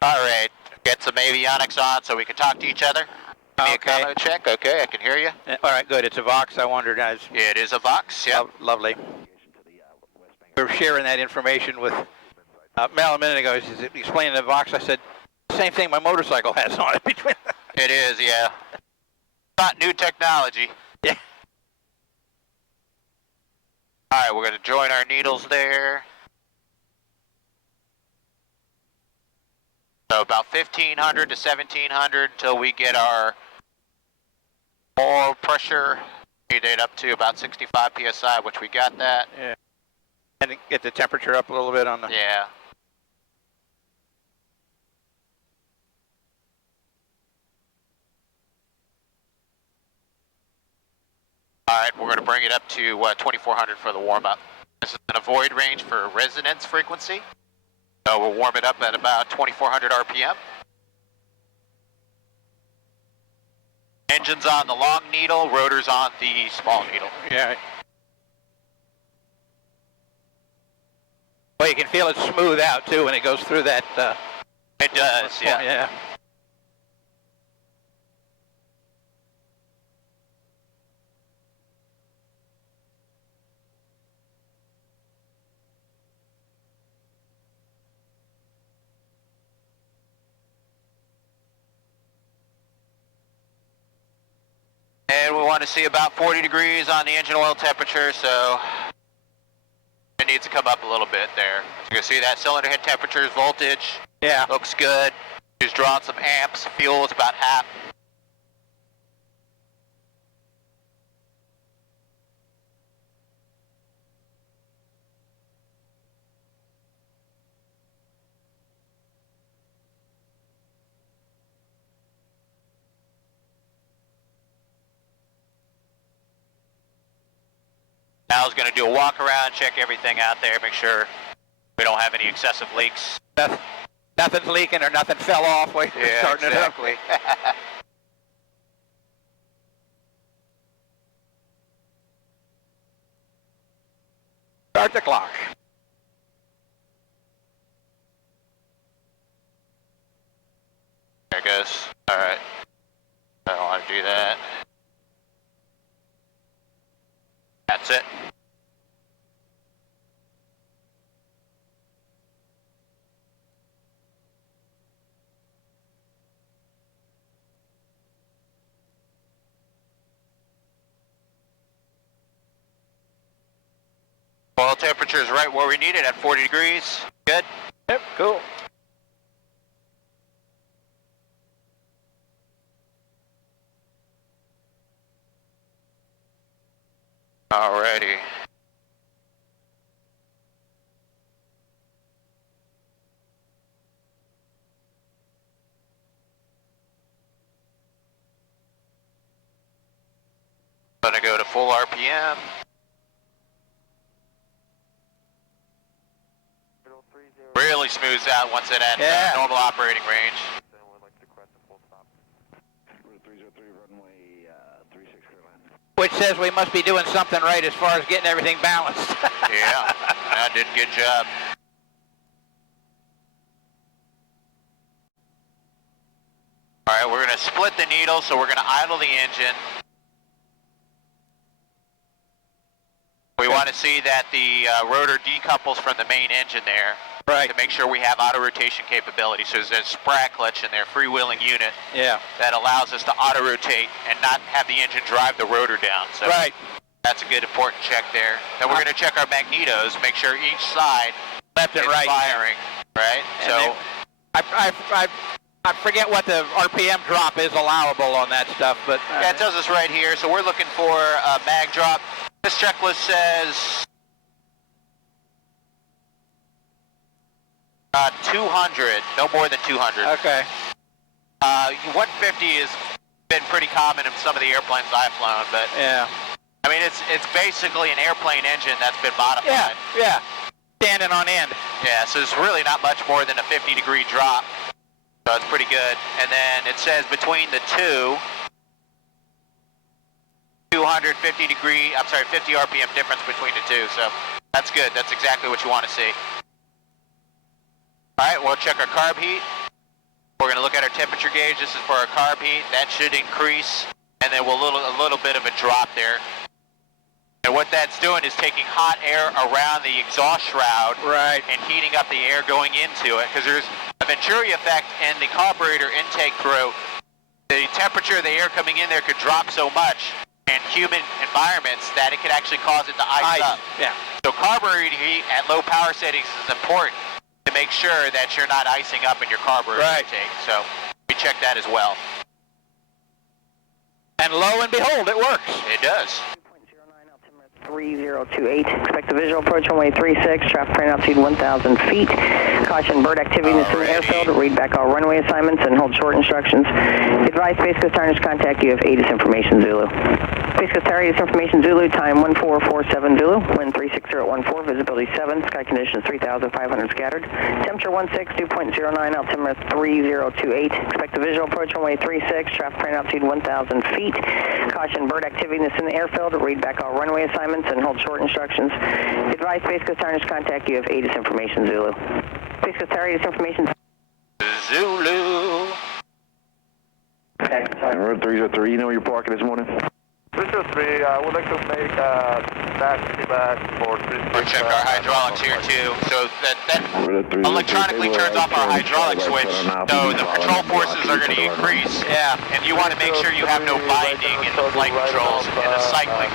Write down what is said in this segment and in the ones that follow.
All right. Get some avionics on so we can talk to each other. Give me a combo check. Okay, I can hear you. All right, good. It's a Vox. I wondered. It is a Vox, yeah. Lovely. We were sharing that information with Mel a minute ago. He's explaining the Vox. I said, same thing my motorcycle has on it. Between. It is, yeah. Not new technology. Yeah. All right, we're going to join our needles there. So about 1,500 to 1,700 until we get our oil pressure. Get it up to about 65 psi, which we got that. Yeah. And get the temperature up a little bit on the. Yeah. All right, we're going to bring it up to 2,400 for the warm-up. This is an avoid range for resonance frequency. So we'll warm it up at about 2,400 RPM. Engine's on the long needle, rotor's on the small needle. Yeah. Well, you can feel it smooth out too when it goes through that. It does, yeah. Yeah. And we want to see about 40 degrees on the engine oil temperature, so it needs to come up a little bit there. You can see that cylinder head temperatures, voltage. Yeah. Looks good. He's drawn some amps. Fuel is about half. Al's going to do a walk around, check everything out there, make sure we don't have any excessive leaks. Nothing's leaking or nothing fell off. Yeah, starting exactly. It up. Start the clock. There it goes. All right. I don't want to do that. That's it. Oil temperature is right where we need it at 40 degrees. Good? Yep, cool. Alrighty. Gonna go to full RPM. Really smooths out once it at normal operating range. Which says we must be doing something right as far as getting everything balanced. Yeah, I did a good job. All right, we're going to split the needle, so we're going to idle the engine. We want to see that the rotor decouples from the main engine there. Right. To make sure we have auto rotation capability. So there's a sprague clutch in there, freewheeling unit. Yeah. That allows us to auto rotate and not have the engine drive the rotor down. So right. That's a good important check there. Then we're going to check our magnetos, make sure each side left and is right firing. Right. And so I forget what the RPM drop is allowable on that stuff, but yeah, it tells us right here. So we're looking for a mag drop. This checklist says 200, no more than 200. Okay. 150 has been pretty common in some of the airplanes I've flown, but yeah. I mean, it's basically an airplane engine that's been modified. Yeah, standing on end. Yeah, so it's really not much more than a 50-degree drop, so it's pretty good. And then it says between the two, 50 RPM difference between the two, so that's good. That's exactly what you want to see. All right, we'll check our carb heat. We're going to look at our temperature gauge. This is for our carb heat. That should increase, and then a little bit of a drop there. And what that's doing is taking hot air around the exhaust shroud, Right. and heating up the air going into it, because there's a Venturi effect in the carburetor intake throat. The temperature of the air coming in there could drop so much in humid environments that it could actually cause it to ice up. Yeah. So carburetor heat at low power settings is important to make sure that you're not icing up in your carburetor intake. So we check that as well. And lo and behold, it works. It does. 3028. Expect a visual approach runway 36. Traffic train altitude 1,000 feet. Caution bird activity in the airfield. Read back all runway assignments and hold short instructions. Advise Space Coast Tower to contact you if ATIS information Zulu. Space Coast Tower, ATIS information Zulu. Time 1447 Zulu. Wind 360 at 14. Visibility 7. Sky conditions 3,500 scattered. Temperature 16, 2.09. Altimeter 3028. Expect a visual approach runway 36. Traffic train altitude 1,000 feet. Caution bird activity in the airfield. Read back all runway assignments and hold short instructions. Advise Space Coast Tower to contact you if ATIS information Zulu. Space Coast Tower, ATIS information Zulu. Road 303, you know where you're parking this morning? 303, I would like to make a back for 303. We'll check our hydraulics here too. So that electronically turns off our hydraulic switch, so the control forces are going to increase. Yeah. And you want to make sure you have no binding in the flight controls in the cycling.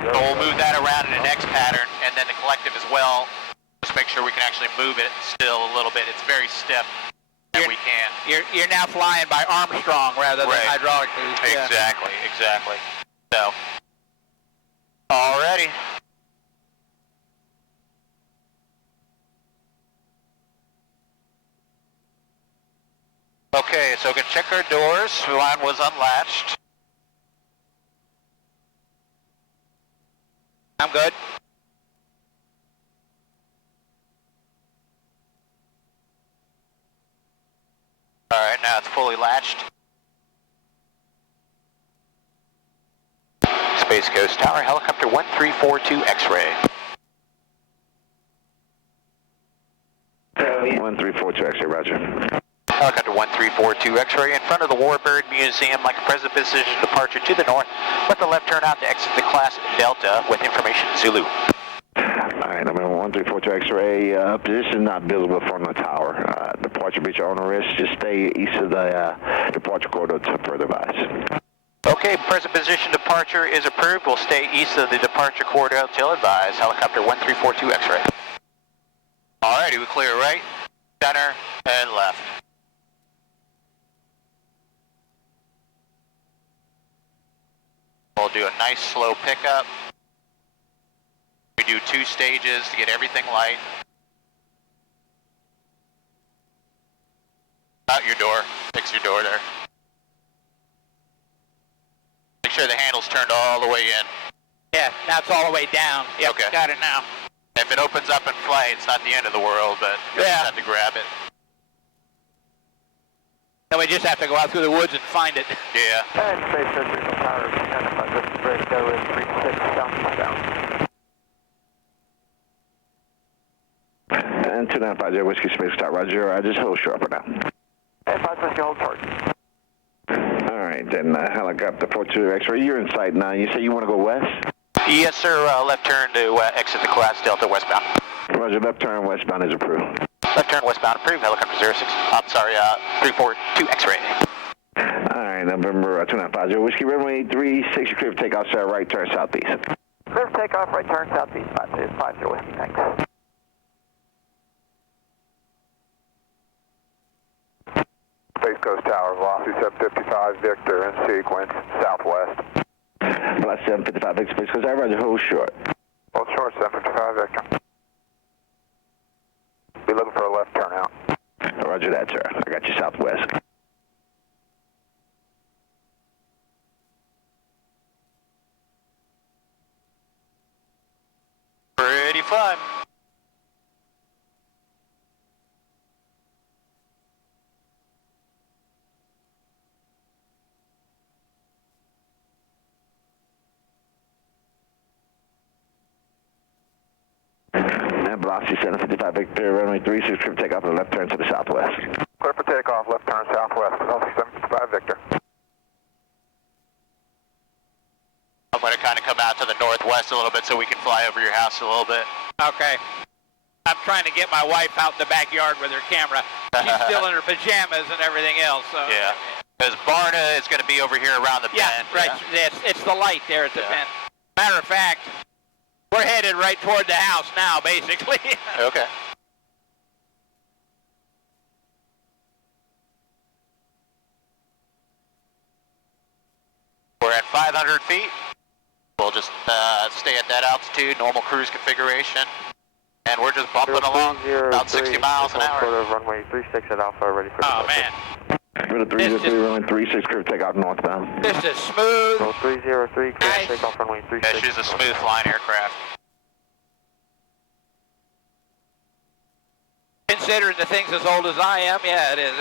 So we'll move that around in the next pattern, and then the collective as well. Just make sure we can actually move it still a little bit. It's very stiff, and we can. You're now flying by Armstrong rather than hydraulic boost. Yeah. Exactly, exactly. So, alrighty. Okay, so we can check our doors. Line was unlatched. I'm good. Alright, now it's fully latched. Space Coast Tower, helicopter 1342 X-ray. 1342 X-ray, roger. Helicopter 1342 X-ray in front of the Warbird Museum, like a present position departure to the north, with the left turn out to exit the class Delta with information Zulu. Alright, I'm in 1342 X-ray, position not visible from the tower. Departure beach on the risk, just stay east of the departure corridor to further advise. Okay, present position departure is approved. We'll stay east of the departure corridor till advised. Helicopter 1342 X-ray. Alrighty, we clear right, center, and left. We'll do a nice slow pickup. We do 2 stages to get everything light. Out your door. Fix your door there. Make sure the handle's turned all the way in. Yeah, now it's all the way down. Yep, Okay. got it now. If it opens up in flight, it's not the end of the world, but you just have to grab it. Then we just have to go out through the woods and find it. Yeah. And Space Coast Tower, identify this Briscoe is 36 southeastbound. And 2950 Whiskey Space Tower, roger. I just hold short for now. And 550 hold short. Alright, then helicopter 42 X-ray, you're in sight now. You say you want to go west? Yes, sir. Left turn to exit the class Delta westbound. Roger, left turn westbound is approved. Left turn westbound approved. Helicopter 06. I'm sorry, 342 X-ray. Alright, November 2950 Whiskey runway 36, clear for takeoff, sir. Right turn southeast. Clear for takeoff, right turn southeast, 50 Whiskey, thanks. Space Coast Tower, velocity 755, Victor, in sequence, southwest. Plus 755 Victor Space Coast Tower, roger, hold short. Hold short, 755, Victor. Be looking for a left turn out. Roger that, sir. I got you southwest. Pretty fun. And velocity 755 Victor, runway 36, clear for takeoff on the left turn to the southwest. Clear for takeoff, left turn southwest, Velocity 755 Victor. I'm going to kind of come out to the northwest a little bit so we can fly over your house a little bit. Okay. I'm trying to get my wife out in the backyard with her camera. She's still in her pajamas and everything else. So. Yeah. Because Barna is going to be over here around the bend. Right. Yeah. It's the light there at the bend. Matter of fact, we're headed right toward the house now, basically. Okay. We're at 500 feet. We'll just stay at that altitude, normal cruise configuration. And we're just bumping along about 60 miles an hour. Runway 36 at Alpha, ready for Oh, man. For the 303, runway 36, clear for takeoff northbound. This is smooth. 303, clear Nice. for takeoff, runway 36. Yeah, she's a smooth flying aircraft. Considering the thing's as old as I am, yeah, it is.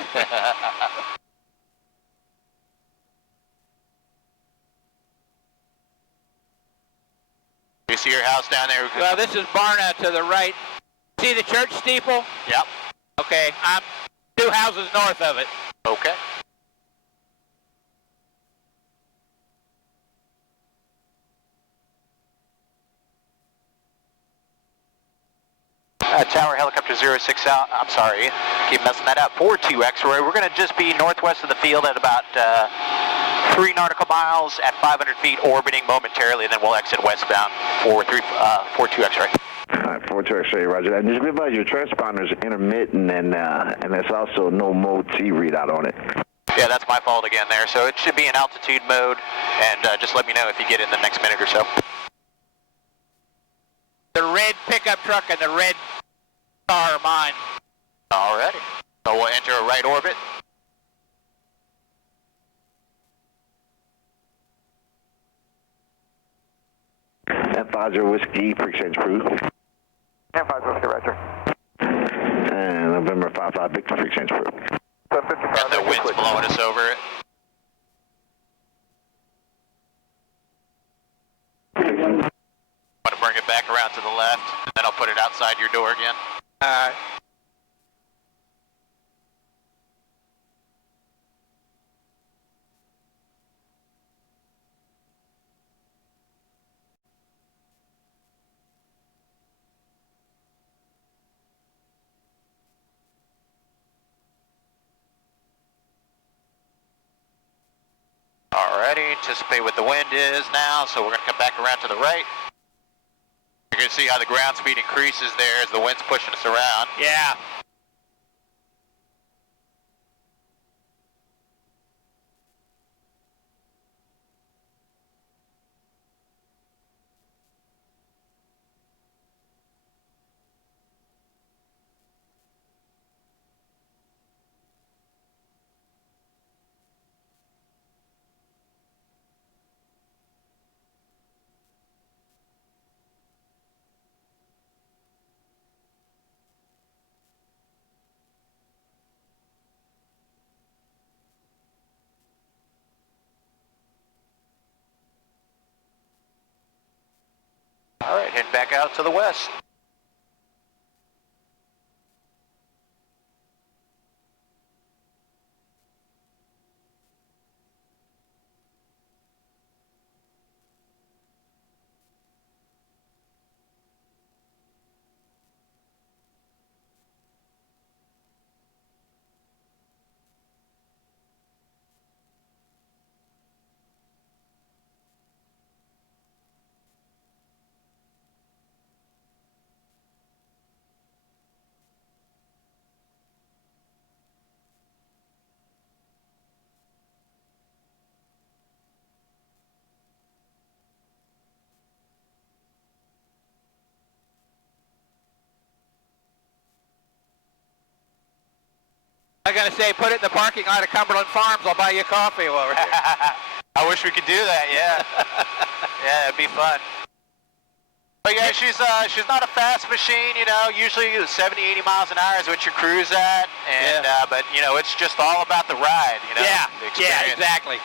You see your house down there? Well, this is Barna to the right. See the church steeple? Yep. Okay, I'm 2 houses north of it. Okay. Tower helicopter 06 out, I'm sorry, keep messing that up, 42 X-ray. We're going to just be northwest of the field at about 3 nautical miles at 500 feet, orbiting momentarily, and then we'll exit westbound, 42 X-ray. Alright, 42 X-ray, roger that. And just realize your transponder is intermittent and there's also no mode T readout on it. Yeah, that's my fault again there. So it should be in altitude mode, and just let me know if you get in the next minute or so. The red pickup truck and the red car are mine. Alrighty. So we'll enter a right orbit. F50 Whiskey, pre-exchange crew. F5 Whiskey, roger. And November 55 Victor, pre-exchange crew. 755 And the wind's blowing us over it. I'm going to bring it back around to the left, and then I'll put it outside your door again. Alrighty, anticipate what the wind is now, so we're going to come back around to the right. You're going to see how the ground speed increases there as the wind's pushing us around. Yeah. Alright, heading back out to the west. I'm going to say put it in the parking lot of Cumberland Farms. I'll buy you coffee over here. I wish we could do that, yeah. Yeah, it'd be fun. But yeah, she's not a fast machine, you know. Usually 70, 80 miles an hour is what your cruise at. And, but, you know, it's just all about the ride, you know. Yeah, exactly.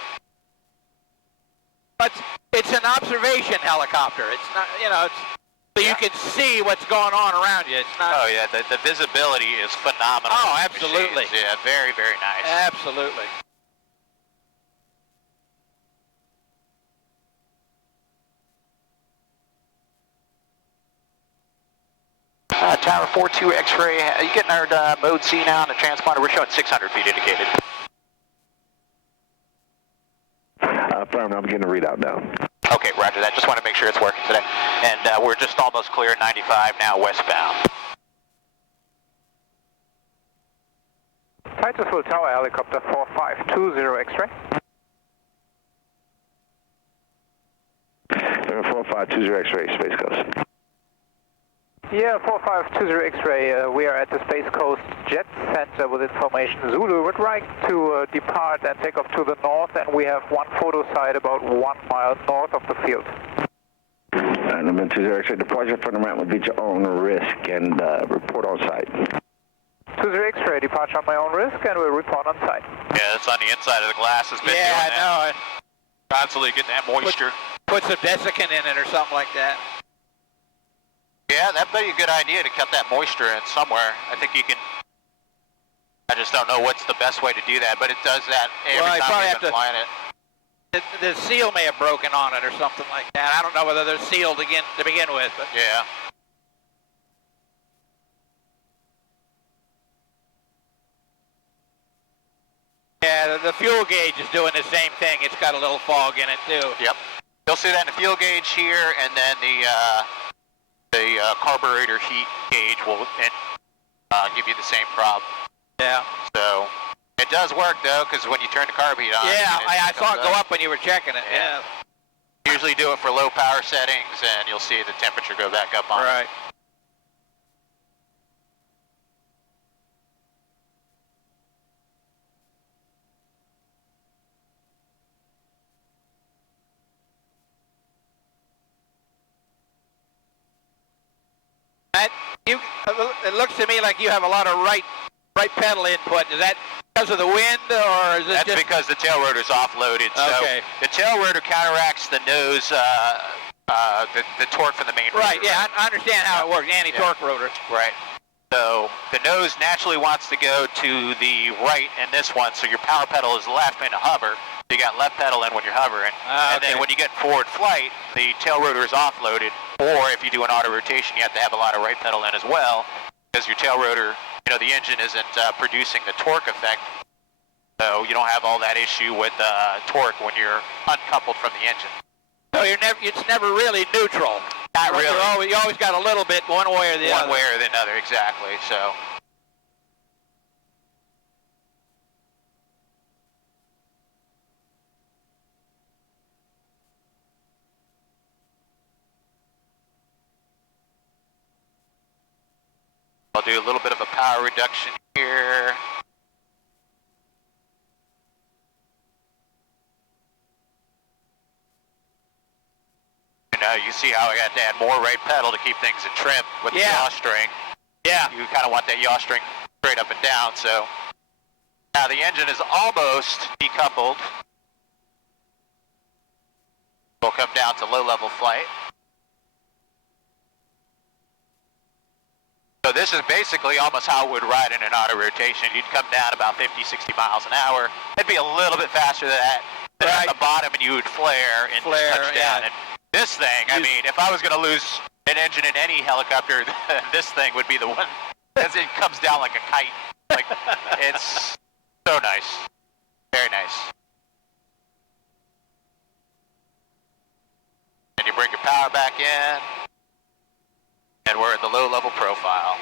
But it's an observation helicopter. It's not, you know, So you can see what's going on around you. It's not. Oh yeah, the visibility is phenomenal. Oh, on these absolutely. machines. Yeah, very, very nice. Absolutely. Tower 42 X-ray, are you getting our mode C now on the transponder? We're showing 600 feet indicated. Affirmative, I'm getting a readout now. Okay, roger that. Just want to make sure it's working today. And we're just almost clear at 95 now westbound. Titusville Tower, helicopter 4520 X-ray. 4520 X-ray, Space Coast. Yeah, 4520 X-ray, we are at the Space Coast Jet Center with information. Zulu would like to depart and take off to the north, and we have one photo site about 1 mile north of the field. Number 20 X-ray, departure from the ramp will be at your own risk and report on site. 20 X-ray, departure on my own risk, and we'll report on site. Yeah, that's on the inside of the glass. Has been Yeah, doing I that. know. Constantly getting that moisture. Put some desiccant in it or something like that. Yeah, that'd be a good idea to cut that moisture in somewhere. I think you can. I just don't know what's the best way to do that, but it does that every Well, you time probably we've have been to- flying it. The seal may have broken on it or something like that. I don't know whether they're sealed again to begin with, but Yeah. yeah, the fuel gauge is doing the same thing. It's got a little fog in it too. Yep. You'll see that in the fuel gauge here, and then the carburetor heat gauge will give you the same problem. Yeah. So it does work though, because when you turn the carb heat on, Yeah, I saw it comes go up when you were checking it. Yeah. Usually do it for low power settings, and you'll see the temperature go back up on it. Right. That it looks to me like you have a lot of right pedal input. Is that because of the wind, or is it That's just because the tail rotor's offloaded. Okay. So the tail rotor counteracts the nose, the torque from the main rotor. right? Yeah, I understand how it works. Anti-torque rotor. Right. So the nose naturally wants to go to the right in this one, so your power pedal is left in a hover. You got left pedal in when you're hovering. And then when you get forward flight, the tail rotor is offloaded. Or if you do an auto rotation, you have to have a lot of right pedal in as well, because your tail rotor, the engine isn't producing the torque effect. So you don't have all that issue with torque when you're uncoupled from the engine. So it's never really neutral. Not really. You always got a little bit one way or the other. One way or the other, exactly. So. I'll do a little bit of a power reduction here. You see how I got to add more right pedal to keep things in trim with the yaw string. Yeah. You kind of want that yaw string straight up and down. So now the engine is almost decoupled. We'll come down to low level flight. So this is basically almost how it would ride in an auto rotation. You'd come down about 50, 60 miles an hour. It'd be a little bit faster than that. Then at the bottom, and you would flare and touch down. Yeah. And this thing, I mean, if I was going to lose an engine in any helicopter, this thing would be the one, as it comes down like a kite. Like, it's so nice. Very nice. And you bring your power back in. And we're at the low level profile.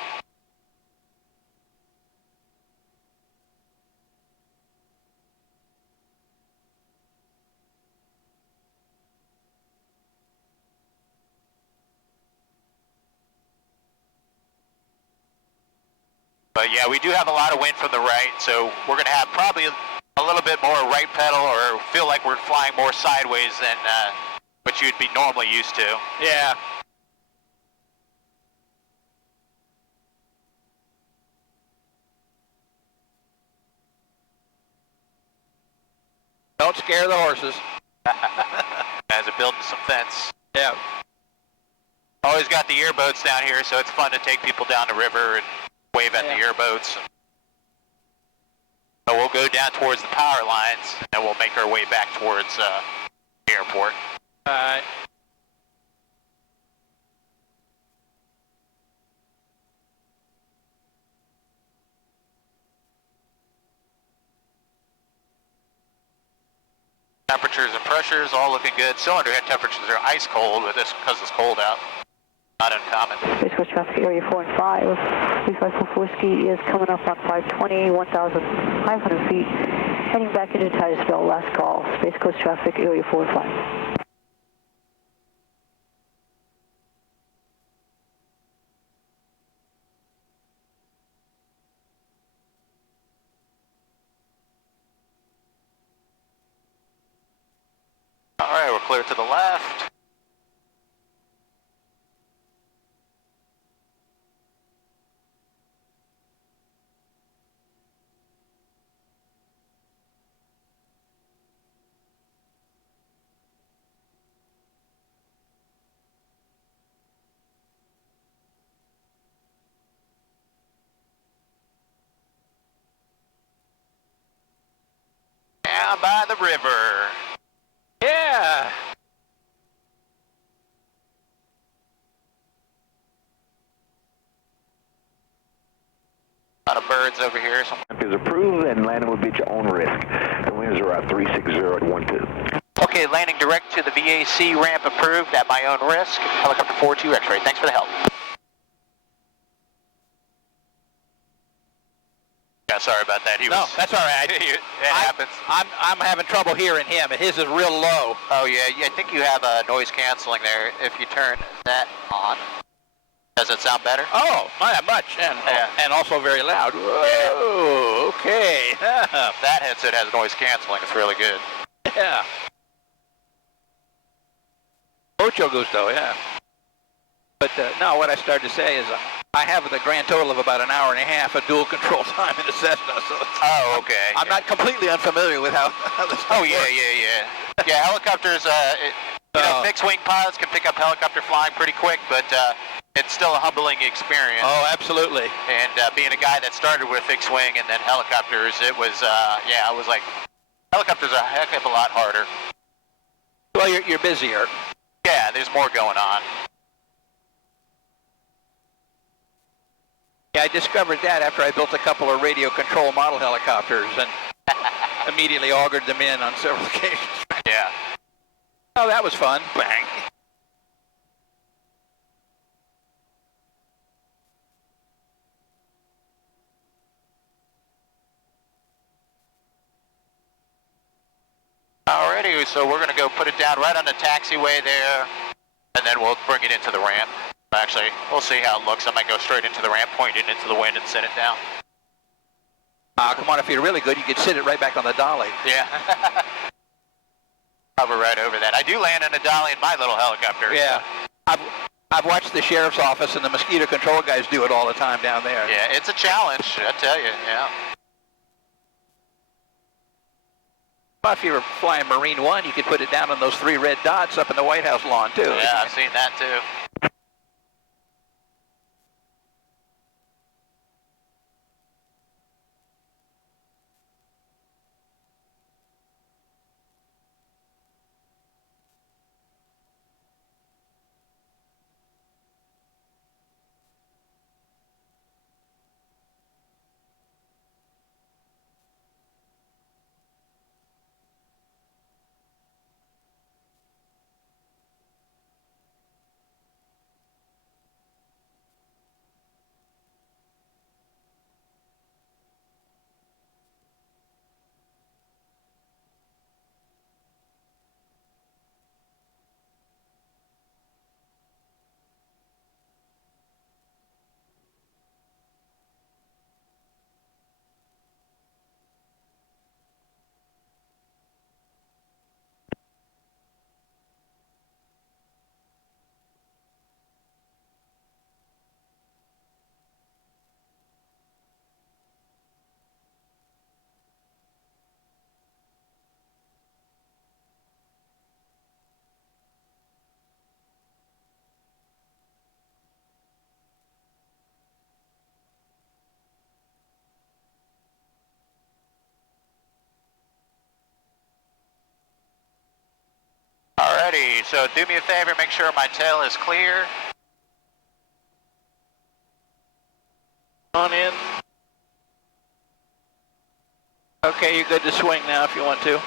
But yeah, we do have a lot of wind from the right, so we're going to have probably a little bit more right pedal, or feel like we're flying more sideways than what you'd be normally used to. Yeah. Don't scare the horses. As it building some fence. Yeah. Always got the airboats down here, so it's fun to take people down the river and wave at the airboats. So we'll go down towards the power lines, and then we'll make our way back towards the airport. All right. Temperatures and pressures all looking good. Cylinder head temperatures are ice cold with this because it's cold out. Not uncommon. Space Coast traffic area 4 and 5. 3544 Whiskey is coming up on 520, 1,500 feet. Heading back into Titusville, last call. Space Coast traffic area 4 and 5. All right, we're clear to the left. Down by the river. Yeah. A lot of birds over here. Is approved and landing would be at your own risk. The winds are at 360 at 12. Okay, landing direct to the VAC ramp approved at my own risk. Helicopter 42 X-ray. Thanks for the help. Yeah, sorry about that. No, that's all right. It happens. I'm having trouble hearing him, and his is real low. Oh yeah, I think you have a noise canceling there. If you turn that on, does it sound better? Oh, not that much, and also very loud. Whoa, okay. That headset has noise canceling. It's really good. Yeah. Mucho gusto, yeah. But no, what I started to say is I have the grand total of about an hour and a half of dual control time in the Cessna. So Oh, okay. I'm not completely unfamiliar with how this stuff Oh yeah, works. yeah. Yeah, helicopters. Fixed wing pilots can pick up helicopter flying pretty quick, but it's still a humbling experience. Oh, absolutely. And being a guy that started with fixed wing and then helicopters, it was it was like helicopters are a heck of a lot harder. Well, you're busier. Yeah, there's more going on. Yeah, I discovered that after I built a couple of radio control model helicopters and immediately augured them in on several occasions. Yeah. Oh, that was fun. Bang. Alrighty, so we're going to go put it down right on the taxiway there, and then we'll bring it into the ramp. Actually, we'll see how it looks. I might go straight into the ramp, point it into the wind, and set it down. Come on, if you're really good, you could sit it right back on the dolly. Yeah. Hover right over that. I do land on a dolly in my little helicopter. Yeah. I've watched the sheriff's office and the mosquito control guys do it all the time down there. Yeah, it's a challenge, I tell you, yeah. Well, if you were flying Marine One, you could put it down on those 3 red dots up in the White House lawn, too. Yeah, I've seen that, too. Alrighty, so do me a favor, make sure my tail is clear. On in. Okay, you're good to swing now if you want to.